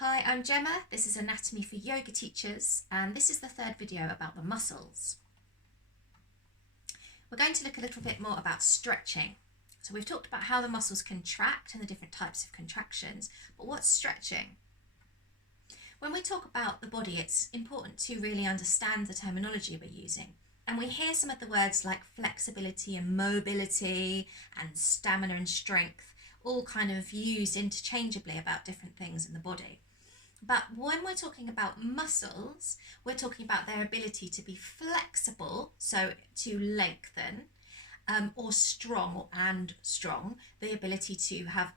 Hi, I'm Gemma. This is Anatomy for Yoga Teachers, and this is the third video about the muscles. We're going to look a little bit more about stretching. So we've talked about how the muscles contract and the different types of contractions, but what's stretching? When we talk about the body, it's important to really understand the terminology we're using. And we hear some of the words like flexibility and mobility and stamina and strength, all kind of used interchangeably about different things in the body. But when we're talking about muscles, we're talking about their ability to be flexible, so to lengthen, or strong and strong, the ability to have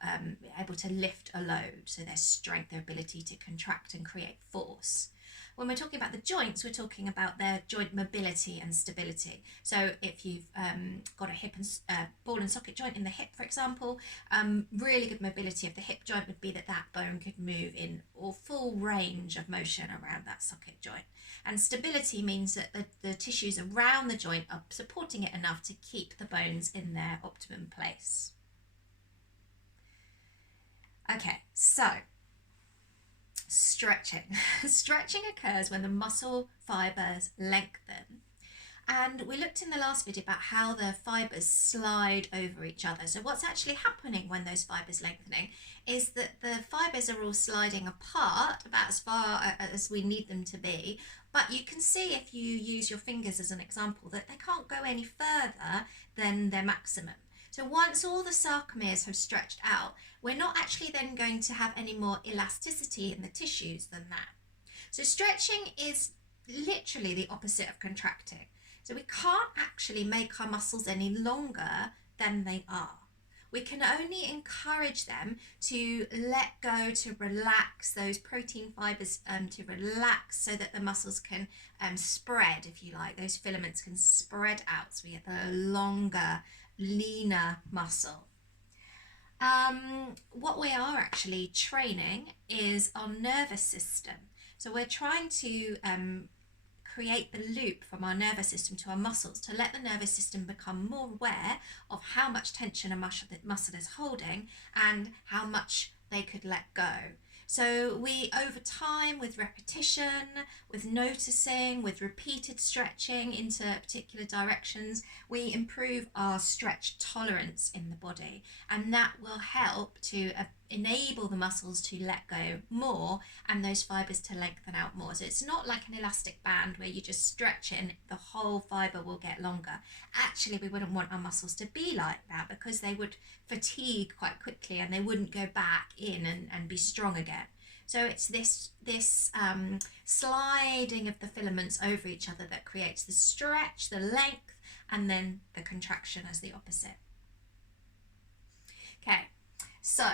able to lift a load, so their strength, their ability to contract and create force. When we're talking about the joints, we're talking about their joint mobility and stability. So if you've got a hip and ball and socket joint in the hip, for example, really good mobility of the hip joint would be that bone could move in or full range of motion around that socket joint. And stability means that the tissues around the joint are supporting it enough to keep the bones in their optimum place. Okay, so stretching. Stretching occurs when the muscle fibers lengthen. And we looked in the last video about how the fibers slide over each other. So what's actually happening when those fibers lengthening is that the fibers are all sliding apart about as far as we need them to be. But you can see if you use your fingers as an example that they can't go any further than their maximum. So once all the sarcomeres have stretched out, we're not actually then going to have any more elasticity in the tissues than that. So stretching is literally the opposite of contracting. So we can't actually make our muscles any longer than they are. We can only encourage them to let go, to relax those protein fibers, to relax so that the muscles can spread, if you like. Those filaments can spread out so we get the longer, leaner muscle. What we are actually training is our nervous system. So we're trying to create the loop from our nervous system to our muscles to let the nervous system become more aware of how much tension a muscle is holding and how much they could let go. So we, over time, with repetition, with noticing, with repeated stretching into particular directions, we improve our stretch tolerance in the body, and that will help to enable the muscles to let go more and those fibers to lengthen out more. So it's not like an elastic band where you just stretch it and the whole fiber will get longer. Actually, we wouldn't want our muscles to be like that because they would fatigue quite quickly and they wouldn't go back in and be strong again. So it's this sliding of the filaments over each other that creates the stretch, the length, and then the contraction as the opposite. Okay, so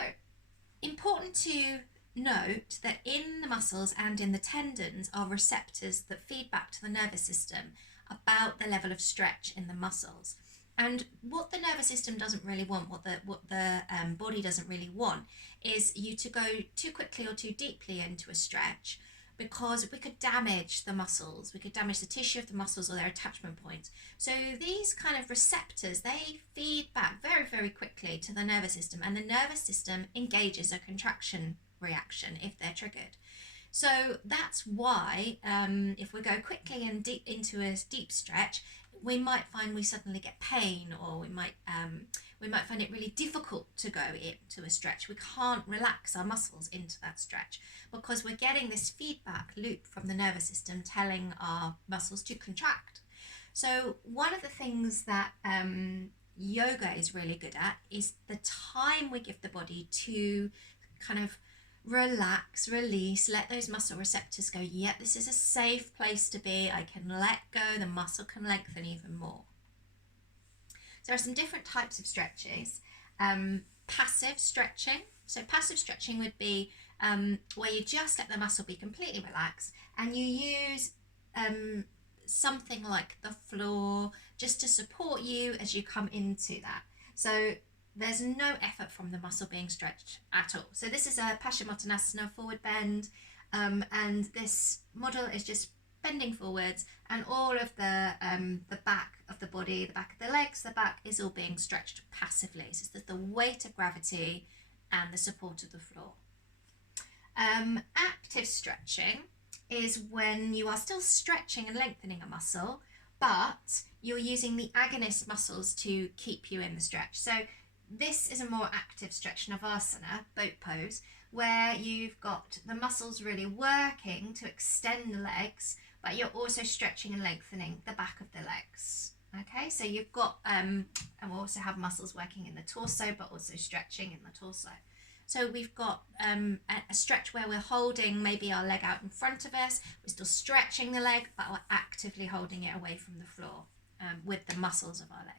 important to note that in the muscles and in the tendons are receptors that feed back to the nervous system about the level of stretch in the muscles. And what the nervous system doesn't really want, what the body doesn't really want, is you to go too quickly or too deeply into a stretch, because we could damage the muscles, we could damage the tissue of the muscles or their attachment points. So these kind of receptors, they feed back very, very quickly to the nervous system, and the nervous system engages a contraction reaction if they're triggered. So that's why if we go quickly and deep into a deep stretch, we might find we suddenly get pain, or we might find it really difficult to go into a stretch. We can't relax our muscles into that stretch because we're getting this feedback loop from the nervous system telling our muscles to contract. So one of the things that yoga is really good at is the time we give the body to kind of relax, release, let those muscle receptors go, yeah, this is a safe place to be, I can let go, the muscle can lengthen even more. So there are some different types of stretches. Passive stretching. So passive stretching would be where you just let the muscle be completely relaxed and you use something like the floor just to support you as you come into that. So there's no effort from the muscle being stretched at all. So this is a Paschimottanasana, forward bend, and this model is just bending forwards, and all of the back of the body, the back of the legs, the back is all being stretched passively. So there's the weight of gravity and the support of the floor. Active stretching is when you are still stretching and lengthening a muscle, but you're using the agonist muscles to keep you in the stretch. So this is a more active stretch, Navasana, boat pose, where you've got the muscles really working to extend the legs, but you're also stretching and lengthening the back of the legs. Okay, so you've got, and we'll also have muscles working in the torso, but also stretching in the torso. So we've got a stretch where we're holding maybe our leg out in front of us, we're still stretching the leg, but we're actively holding it away from the floor with the muscles of our leg.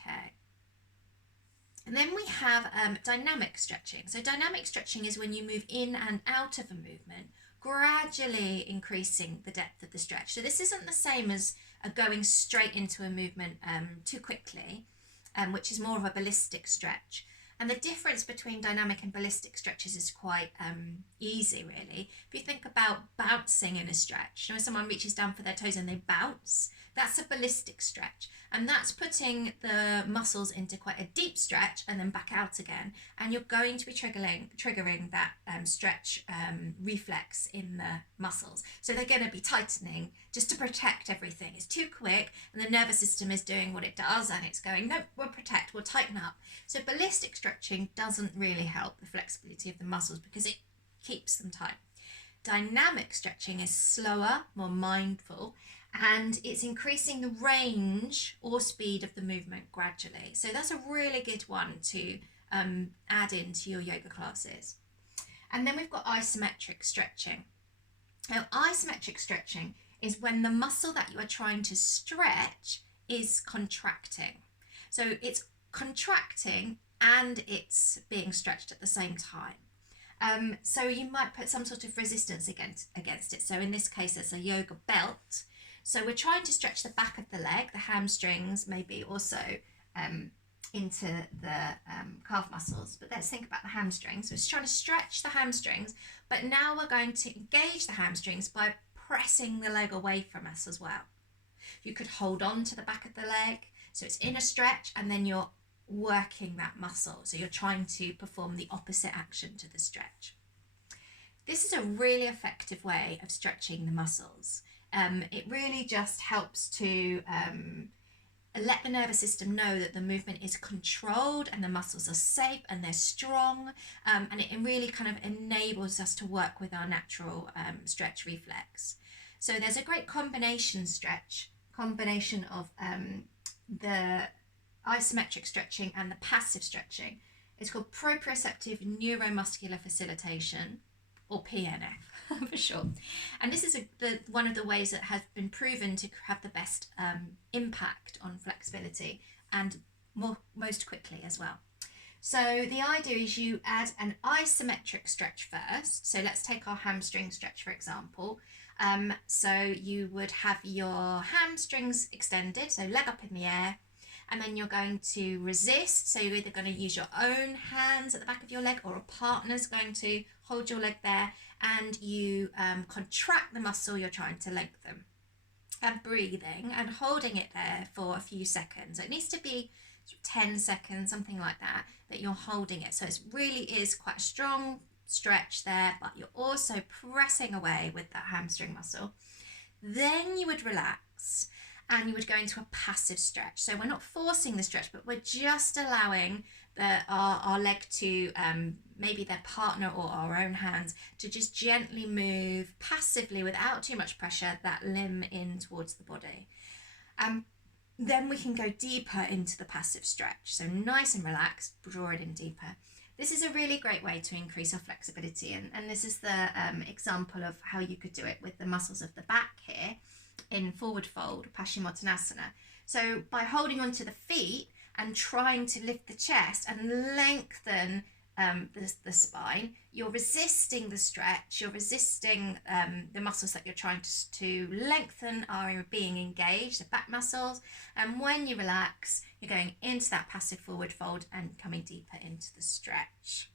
Okay. And then we have dynamic stretching. So dynamic stretching is when you move in and out of a movement, gradually increasing the depth of the stretch. So this isn't the same as going straight into a movement too quickly, which is more of a ballistic stretch. And the difference between dynamic and ballistic stretches is quite easy, really. If you think about bouncing in a stretch, you know, someone reaches down for their toes and they bounce, that's a ballistic stretch. And that's putting the muscles into quite a deep stretch and then back out again. And you're going to be triggering that stretch reflex in the muscles. So they're going to be tightening just to protect everything. It's too quick and the nervous system is doing what it does and it's going, no, we'll protect, we'll tighten up. So ballistic stretching doesn't really help the flexibility of the muscles because it keeps them tight. Dynamic stretching is slower, more mindful, and it's increasing the range or speed of the movement gradually. So that's a really good one to add into your yoga classes. And then we've got isometric stretching. Now, isometric stretching is when the muscle that you are trying to stretch is contracting. So it's contracting and it's being stretched at the same time. So you might put some sort of resistance against it. So in this case, it's a yoga belt. So we're trying to stretch the back of the leg, the hamstrings, maybe also into the calf muscles. But let's think about the hamstrings. So it's trying to stretch the hamstrings, but now we're going to engage the hamstrings by pressing the leg away from us as well. You could hold on to the back of the leg, so it's in a stretch, and then you're working that muscle. So you're trying to perform the opposite action to the stretch. This is a really effective way of stretching the muscles. It really just helps to let the nervous system know that the movement is controlled and the muscles are safe and they're strong, and it really kind of enables us to work with our natural stretch reflex. So there's a great combination of the isometric stretching and the passive stretching. It's called proprioceptive neuromuscular facilitation, or PNF for short. And this is one of the ways that has been proven to have the best impact on flexibility and most quickly as well. So the idea is you add an isometric stretch first. So let's take our hamstring stretch, for example. So you would have your hamstrings extended, so leg up in the air, and then you're going to resist. So you're either going to use your own hands at the back of your leg or a partner's going to hold your leg there, and you contract the muscle you're trying to lengthen. And breathing and holding it there for a few seconds. It needs to be 10 seconds, something like that, that you're holding it. So it really is quite a strong stretch there, but you're also pressing away with that hamstring muscle. Then you would relax and you would go into a passive stretch. So we're not forcing the stretch, but we're just allowing our leg to, maybe their partner or our own hands, to just gently move passively without too much pressure that limb in towards the body. Then we can go deeper into the passive stretch. So nice and relaxed, draw it in deeper. This is a really great way to increase our flexibility, and this is the example of how you could do it with the muscles of the back here in forward fold, Paschimottanasana. So by holding onto the feet and trying to lift the chest and lengthen the spine, you're resisting the stretch, you're resisting the muscles that you're trying to lengthen are being engaged, the back muscles, and when you relax, you're going into that passive forward fold and coming deeper into the stretch.